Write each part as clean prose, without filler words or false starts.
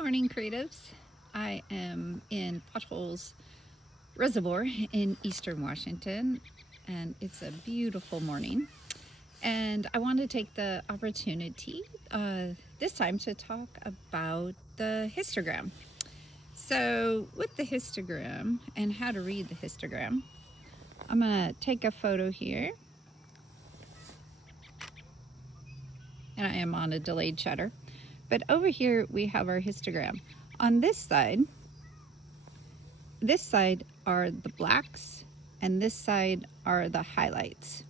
morning, creatives. I am in Potholes Reservoir in eastern Washington, and it's a beautiful morning. And I want to take the opportunity this time to talk about the histogram. So, with the histogram and how to read the histogram, I'm going to take a photo here, and I am on a delayed shutter. But over here we have our histogram. On this side are the blacks, and this side are the highlights.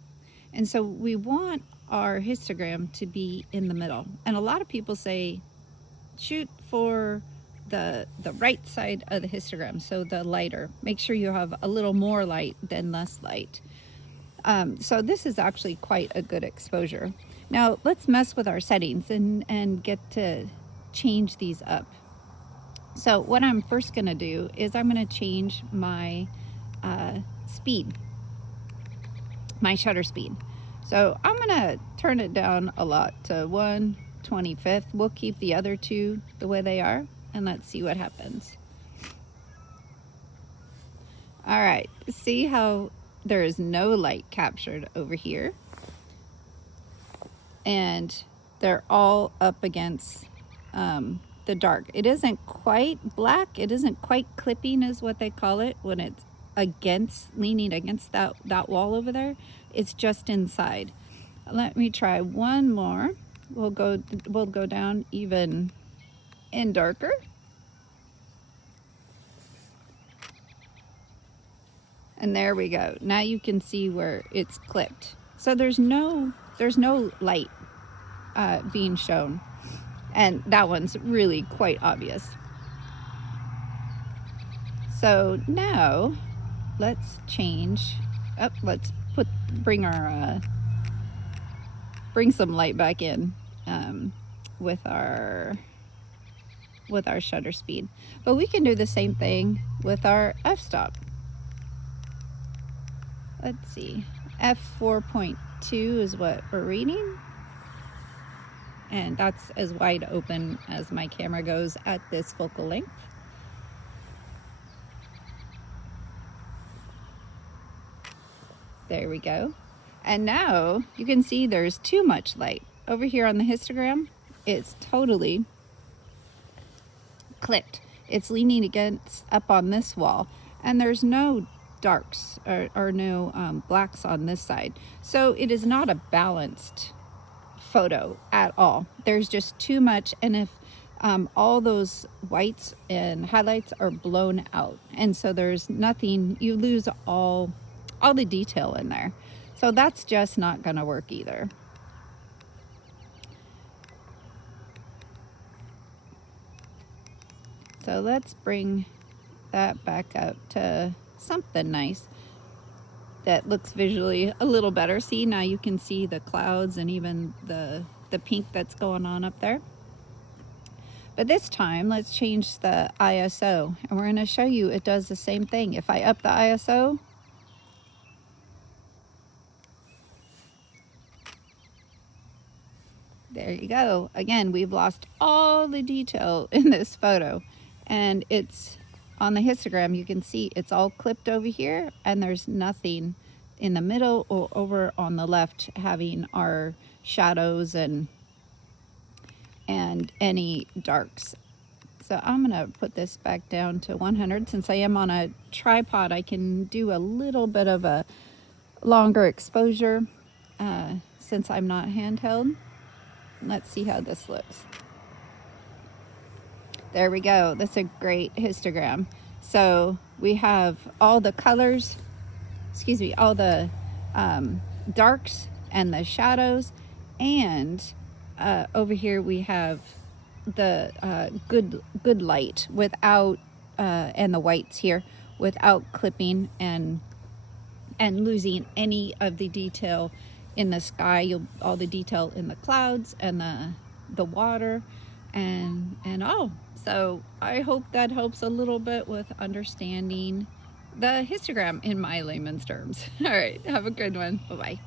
And so we want our histogram to be in the middle. And a lot of people say, shoot for the right side of the histogram, so the lighter. Make sure you have a little more light than less light. So this is actually quite a good exposure. Now let's mess with our settings and get to change these up. So what I'm first going to do is I'm going to change my speed, my shutter speed. So I'm going to turn it down a lot to 1/25. We'll keep the other two the way they are, and let's see what happens. All right, see how there is no light captured over here, and they're all up against the dark. It isn't quite black, it isn't quite clipping is what they call it when it's leaning against that wall over there. It's just inside. Let me try one more. We'll go down even in darker. And there we go. Now you can see where it's clipped. So there's no light being shown. And that one's really quite obvious. So now let's change. Let's bring some light back in with our shutter speed. But we can do the same thing with our f-stop. Let's see, f4.2 is what we're reading. And that's as wide open as my camera goes at this focal length. There we go. And now you can see there's too much light. Over here on the histogram, it's totally clipped. It's leaning up on this wall, and there's no darks or no blacks on this side. So it is not a balanced photo at all. There's just too much, and if all those whites and highlights are blown out, and so there's nothing, you lose all the detail in there. So that's just not going to work either. So let's bring that back up to something nice that looks visually a little better. See, now you can see the clouds and even the pink that's going on up there. But this time, let's change the ISO, and we're going to show you it does the same thing. If I up the ISO, there you go. Again, we've lost all the detail in this photo, and it's on the histogram. You can see it's all clipped over here, and there's nothing in the middle or over on the left having our shadows and any darks. So I'm gonna put this back down to 100. Since I am on a tripod, I can do a little bit of a longer exposure since I'm not handheld. Let's see how this looks. There we go. That's a great histogram. So we have all the colors, all the darks and the shadows, and over here we have the good light without and the whites here without clipping and losing any of the detail in the sky. All the detail in the clouds and the water and all. So I hope that helps a little bit with understanding the histogram in my layman's terms. All right, have a good one. Bye-bye.